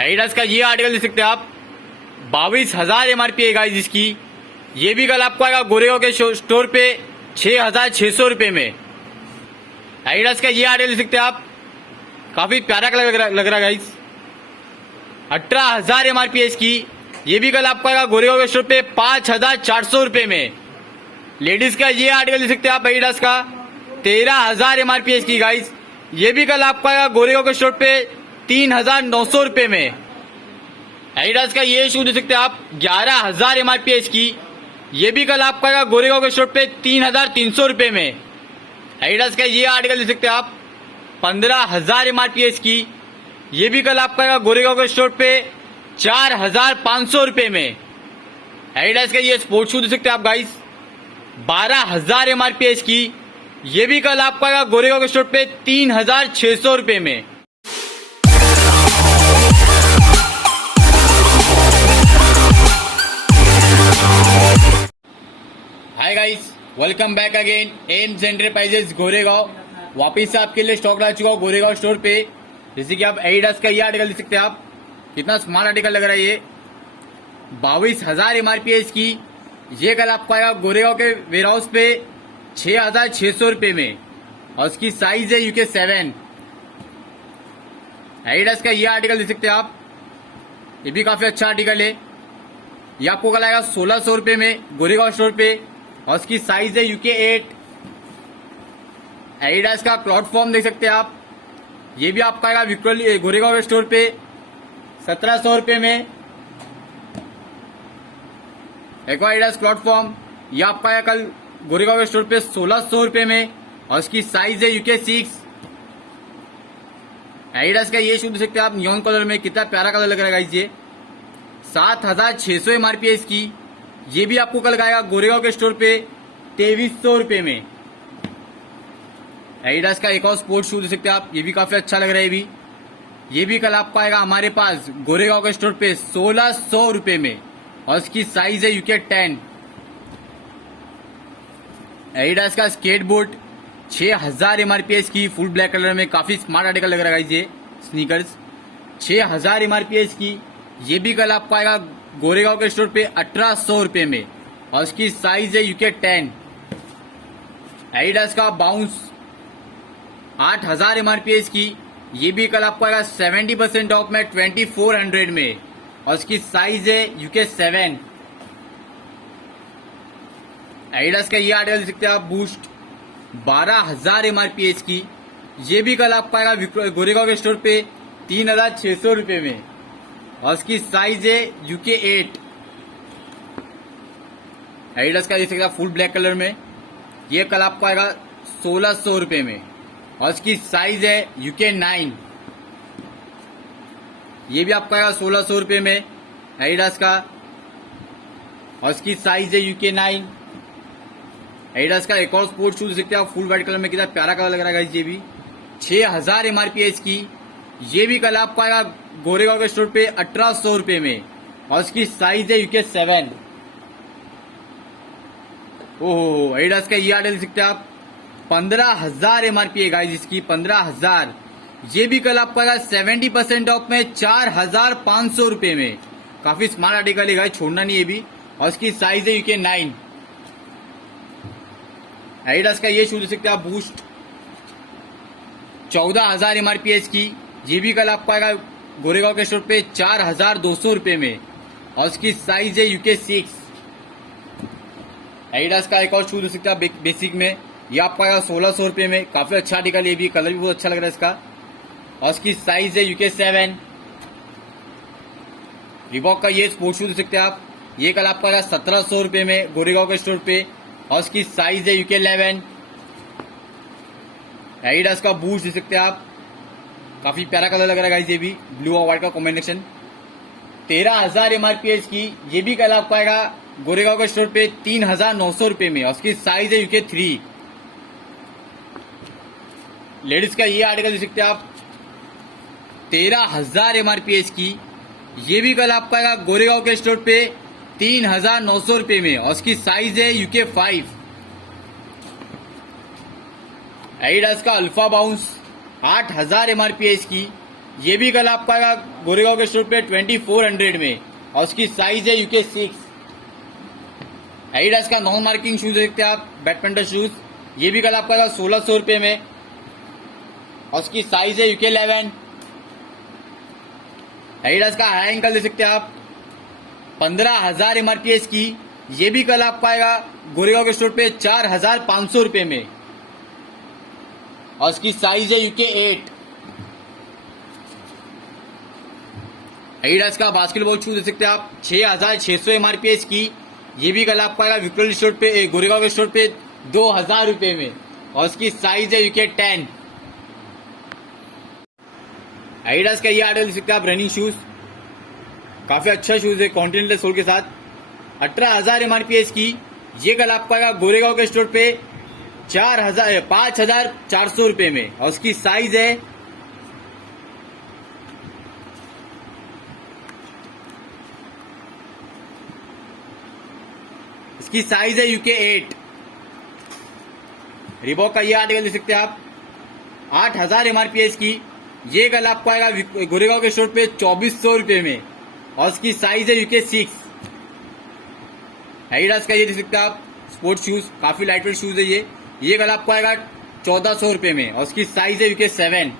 Adidas का ये article देख सकते हैं आप, 22,000 एमआरपी है गाइस इसकी। ये भी कल आपको आएगा गोरेगांव के स्टोर पे 6,600 रुपए में। एडिडास का ये आर्टिकल देख सकते हैं आप, काफी प्यारा कलर लग रहा है गाइस। 18,000 एमआरपी है इसकी। ये भी कल आपको आएगा गोरेगांव के स्टोर पे 5,400 रुपए में। लेडीज का ये आर्टिकल देख सकते हैं आप एडिडास का, 13,000 एमआरपी है इसकी गाइस। ये भी कल आपको आएगा गोरेगांव के स्टोर पे 3,900 रुपए में। एडिडास का ये शू देख सकते हैं आप, 11,000 एमआरपी है इसकी। ये भी कल आपको आएगा गोरेगांव के स्टोर पे 3,300 रुपए में। एडिडास का ये आर्टिकल देख सकते हैं आप, 15,000 एमआरपी है इसकी। ये भी कल आपको आएगा गोरेगांव के स्टोर पे 4,500 रुपए में। एडिडास का ये स्पोर्ट्स शू देख सकते हैं आप गाइस, 12,000 एमआरपी है इसकी। ये भी कल आपको आएगा गोरेगांव के स्टोर पे 3,600 रुपए में। Hi guys, welcome back again AIIMS enterprises Goregaon. वापिस से आपके लिए स्टॉक ला चुका हूँ गोरेगांव स्टोर पे। जैसे कि आप एडिडास का ये आर्टिकल देख सकते हैं आप, कितना स्मॉल आर्टिकल लग रहा है ये। 22,000 एमआरपी है इसकी। ये कल आपको आएगा गोरेगांव के वेयर हाउस पे 6,600 रुपए में और इसकी साइज है UK 7। एडिडास का ये आर्टिकल देख सकते हैं आप, ये भी काफी अच्छा आर्टिकल है। ये आपको कल आएगा 1,600 रुपए में गोरेगांव स्टोर पे और इसकी साइज है UK 8। एडिडास का क्लॉथ फॉर्म देख सकते हैं आप, ये भी आपका आएगा विक्रोली गोरेगांव स्टोर पे 1,700 रुपए में। एक और एडिडास क्लॉथ फॉर्म, ये आपका आएगा कल गोरेगांव स्टोर पे 1,600 रुपए में और इसकी साइज है UK 6। एडिडास का ये शू देख सकते हैं आप, नियॉन कलर में, कितना प्यारा कलर लग रहा है ये। 7,600 एमआरपी है इसकी। ये भी आपको कल आएगा गोरेगांव के स्टोर पे 2,300 रुपए में। एडिडास का एक और स्पोर्ट्स शू देख सकते हैं आप, ये भी काफी अच्छा लग रहा है। ये भी कल आपको आएगा हमारे पास गोरेगांव के स्टोर पे 1,600 रुपए में और इसकी साइज है UK 10। एडिडास का स्केट बोर्ड 6,000 एमआरपी है इसकी, फुल ब्लैक कलर में, काफी स्मार्ट आर्टिकल लग रहा है ये स्नीकर्स। 6,000 एमआरपी है इसकी। ये भी कल आपको आएगा गोरेगांव के स्टोर पे 1,800 रुपए में और इसकी साइज है UK 10। एडिडास का बाउंस 8,000 एमआरपी है इसकी। ये भी कल आपको आएगा 70% ऑफ में 2,400 में और इसकी साइज है UK 7। एडिडास का ये आर्टिकल देख सकते हैं आप, बूस्ट 12,000 एमआरपी है इसकी। ये भी कल आपको आएगा गोरेगांव के स्टोर पे 3,600 रुपए में और इसकी साइज है UK 8। एडिडास का देख सकते हैं फुल ब्लैक कलर में, ये कल आपको आएगा 1,600 रुपए में और इसकी साइज है UK 9। ये भी आपको आएगा 1,600 रुपए में एडिडास का और इसकी साइज है UK 9। एडिडास का एक और स्पोर्ट्स शूज देखते हैं आप, फुल व्हाइट कलर में, कितना प्यारा कलर लग रहा है ये भी। 6,000 एमआरपी है इसकी। ये भी कल आपको आएगा गोरेगांव के स्टोर पे 1,800 रुपए में और इसकी साइज है UK 7। ओहो, एडिडास का ये आर्टिकल देख सकते हैं आप, 15,000 एमआरपी है गाइस इसकी, 15,000। ये भी कल आपको आएगा 70% ऑफ में 4,500 रुपए में। काफी स्मार्ट आर्टिकल है गाइस, छोड़ना नहीं ये भी और इसकी साइज है UK 9। एडिडास का ये शू देख सकते हैं आप, बूस्ट 14,000 एमआरपी है इसकी। ये भी कल आपको आएगा गोरेगांव के स्टोर पे 4,200 रुपए में और इसकी साइज है UK 6। एडिडास का एक और शू देख सकते हैं बेसिक में, ये आपको आएगा 1,600 रुपए में। काफी अच्छा आर्टिकल, ये भी कलर भी बहुत अच्छा लग रहा है इसका और इसकी साइज है UK 7। रिबॉक का ये स्पोर्ट्स शू देख सकते हैं आप, ये कल आपको आएगा 1,700 रुपए में गोरेगांव के स्टोर पे और इसकी साइज है UK 11। एडिडास का बूस्ट देख सकते हैं आप, काफी प्यारा कलर लग रहा है ये भी, ब्लू और व्हाइट का कॉम्बिनेशन। 13,000 एमआरपी है इसकी। ये भी कल आपको आएगा गोरेगांव के स्टोर पे 3,900 रुपए में और इसकी साइज है UK 3। लेडीज का ये आर्टिकल देख सकते हैं आप, 13,000 एमआरपी है इसकी। ये भी कल आपको आएगा गोरेगांव के स्टोर पे 3,900 रुपए में और इसकी साइज है UK 5। एडिडास का अल्फा बाउंस 8,000 एमआरपी है इसकी। ये भी कल आपको आएगा गोरेगांव के स्टोर पे 2400 में और उसकी साइज है UK 6। एडिडास का नॉन मार्किंग शूज देखते हैं आप, बैडमिंटन शूज, ये भी कल आपको आएगा 1600 रुपये में और उसकी साइज है UK 11। एडिडास का हाई एंकल देख सकते हैं आप, 15,000 MRP की, ये भी कल आपको आएगा गोरेगांव के स्टोर पे 4,500 रुपये में और उसकी साइज है UK 8। एडिडास का बास्केटबॉल शूज देख सकते हैं आप, 6,600 MRP की, ये भी कल आपको आएगा विक्टोरिया स्टोर पे, गोरेगांव के स्टोर पे 2,000 रुपये में और उसकी साइज है UK 10। एडिडास का ये आर्टिकल देख सकते हैं आप, रनिंग शूज, काफी अच्छा शूज है कॉन्टिनेंटल सोल के साथ, 18,000 MRP की, ये कल आपको आएगा गोरेगांव के स्टोर पे 5,400 रुपये में और उसकी साइज है UK 8। रिबॉक का ये आर्टिकल देख सकते हैं आप, 8,000 MRP की, ये कल आपको आएगा गोरेगांव के स्टोर पे 2,400 रुपये में और उसकी साइज है UK 6। एडिडास का ये देख सकते हैं आप, स्पोर्ट्स शूज, काफी लाइटवेट शूज है ये कल आपको आएगा 1,400 रुपये में और उसकी साइज है UK 7।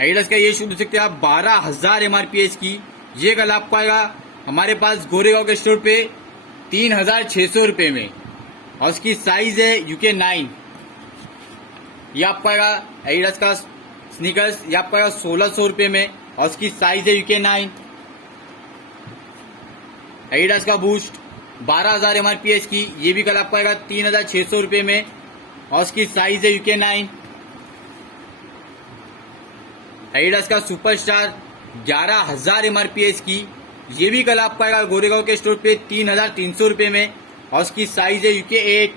एडिडास का ये शूज देख सकते हैं आप, 12,000 MRP की, ये कल आपको आएगा हमारे पास गोरेगांव के स्टोर पे 3,600 रुपये में और उसकी साइज है UK 9। ये आपको आएगा एडिडास का स्नीकर्स, ये आपको आएगा 1,600 रुपये में और उसकी साइज है UK 9। एडिडास का बूस्ट, 12,000 MRP की, ये भी कल आपको आएगा 3,600 रुपये में और उसकी साइज है UK 9। एडिडास का सुपरस्टार, 11,000 MRP की, ये भी कल आपको आएगा गोरेगांव के स्टोर पे 3,300 रुपये में और उसकी साइज है UK 8।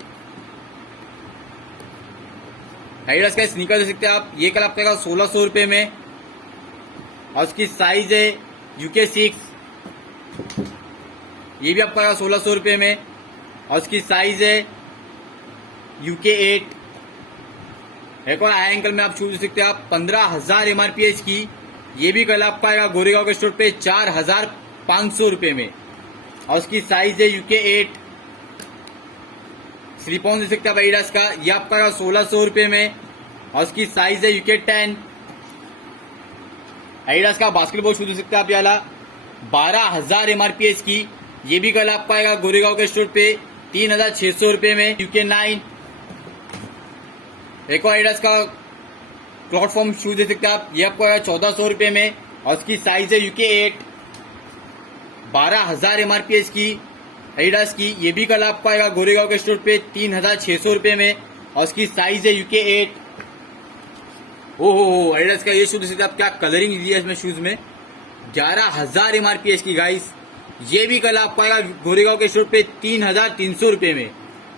एडिडास का स्नीकर देख सकते हैं आप, ये कल आपको आएगा 1,600 रुपये में और उसकी साइज है UK 6। ये भी आपको आएगा 1,600 रुपये में और उसकी साइज है UK 8। एक और हाई एंकल में आप शूज देख सकते हैं आप, 15,000 MRP की, ये भी कल आपको आएगा गोरेगांव के स्टोर पे 4,500 रुपये में और उसकी साइज है UK 8। स्लिप ऑन देख सकते हैं आप एडिडास का, ये आपको आएगा 1,600 रुपये में और उसकी साइज है UK 10। एडिडास का बास्केटबॉल शूज देख सकते हैं आप, ये वाला 12,000 MRP की, ये भी कल आपको आएगा गोरेगांव के स्टोर पे 3,600 रुपये में UK 9। एक और एडिडास का प्लेटफॉर्म शूज देख सकते हैं आप, ये आपको आएगा 1,400 रुपये में और उसकी साइज है UK 8। 12,000 MRP की एडिडास की, ये भी कल आपको आएगा गोरेगांव के स्टोर पे 3,600 रुपये में और उसकी साइज है UK 8। ओहो, एडिडास का ये शूज देख सकते हैं आप, क्या कलरिंग दी है इसमें शूज में, 11,000 MRP की गाइस, ये भी कल आपको आएगा गोरेगांव के स्टोर पे 3,300 रुपये में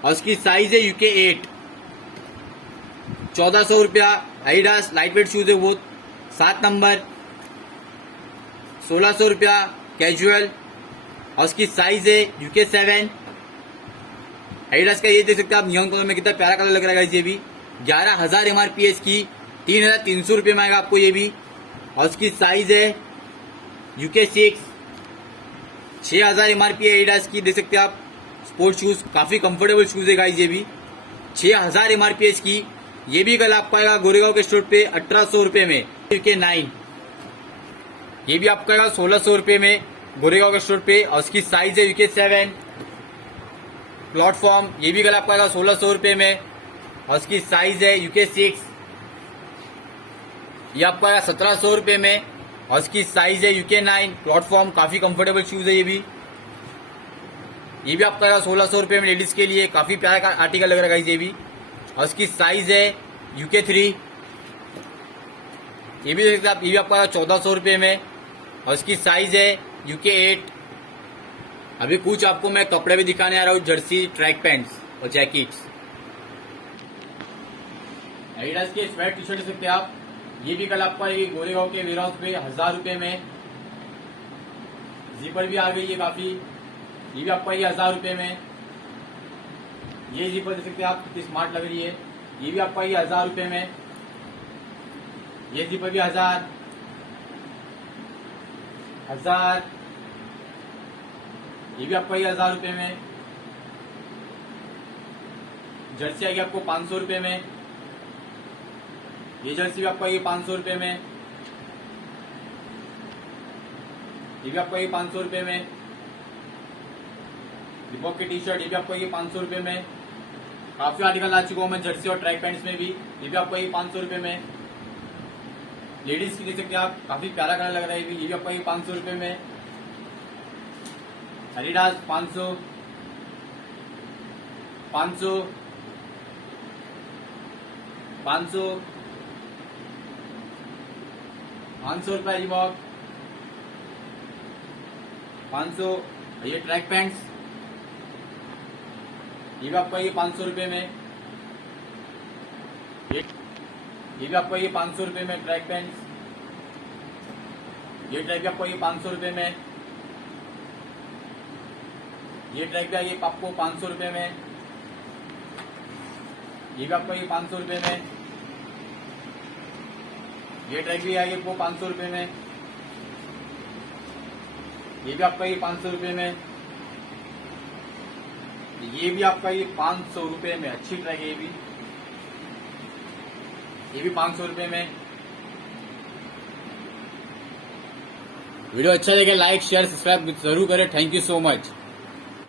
और उसकी साइज है UK 8। 1,400 रुपया एडिडास लाइट वेट शूज है वो, 7 नंबर, 1,600 रुपया कैजुअल और उसकी साइज है UK 7। एडिडास का ये देख सकते हैं आप, नियॉन कलर में कितना प्यारा कलर लग रहा है ये भी, 11,000 MRP की, 3,300 रुपये में आएगा आपको ये भी और उसकी साइज है UK 6। 6,000 MRP एडिडास की देख सकते हैं आप, स्पोर्ट्स शूज, काफी कंफर्टेबल शूज है गाइस, ये भी 6,000 MRP की, ये भी कल आपको आएगा गोरेगांव के स्टोर पे 1,800 रुपये में UK 9। ये भी आपको आएगा 1,600 रुपये में गोरेगांव के स्टोर पे और उसकी साइज है UK 7। प्लेटफॉर्म, ये भी कल आपको आएगा 1,600 रुपये में और उसकी साइज है UK 6। ये आपको आएगा 1,700 रुपये में और उसकी साइज है UK 9। प्लेटफॉर्म, काफी कंफर्टेबल शूज है ये भी आपको आएगा 1,600 रुपये में लेडीज के लिए, काफी प्यारा आर्टिकल लग रहा है ये भी और उसकी साइज है UK 3। ये भी देखते आप, ये भी आपको आएगा 1,400 रुपये में और उसकी साइज है UK 8। अभी कुछ आपको मैं कपड़े भी दिखाने आ रहा हूँ, जर्सी, ट्रैक पैंट्स और जैकेट्स। एडिडास के स्वेट टी शर्ट देख सकते हैं आप, ये भी कल आपको आएगी गोरेगांव के वेयर हाउस पे 1,000 रुपये में। जीपर भी आ गई है काफी, ये भी आपको आएगी 1,000 रुपये में। ये जीपर देख सकते हैं आप, कितनी स्मार्ट लग रही है, ये भी आपको आएगी 1,000 रुपये में। ये जीपर भी 1000 1000। ये भी आपको 1000 रुपए में। जर्सी आएगी आपको 500 रुपए में। ये जर्सी भी आपको आएगी 500 रुपए में। ये भी आपको आएगी 500 रुपए में। रिबॉक की टी शर्ट ये भी आपको आएगी 500 रुपए में। काफी आर्टिकल आ चुका हूं मैं जर्सी और ट्रैक पैंट्स में भी। ये भी आपको आएगी 500 रुपए में। लेडीज की देख सकते हैं आप, काफी प्यारा कलर लग रहा है। ये भी आपको आएगी 500 रुपए में। एडिडास 500 500 500 500 रुपए रिबॉक 500। ये ट्रैक पैंट्स ये भी आपको ये 500 रुपए में। ये भी आपको ये 500 रुपए में ट्रैक पैंट्स। ये ट्रैक भी आपको ये 500 रुपए में। ये ट्रैक भी आइए आपको 500 रुपए में। ये भी आपको ये 500 रुपए में। ये ट्रैक भी आइए आपको 500 रुपए में। ये भी आपका ये 500 रुपए में। ये भी आपका ये 500 रुपए में। अच्छी ट्रैक है ये भी 500 रुपए में। वीडियो अच्छा लगे लाइक शेयर सब्सक्राइब जरूर करें। Thank you so much.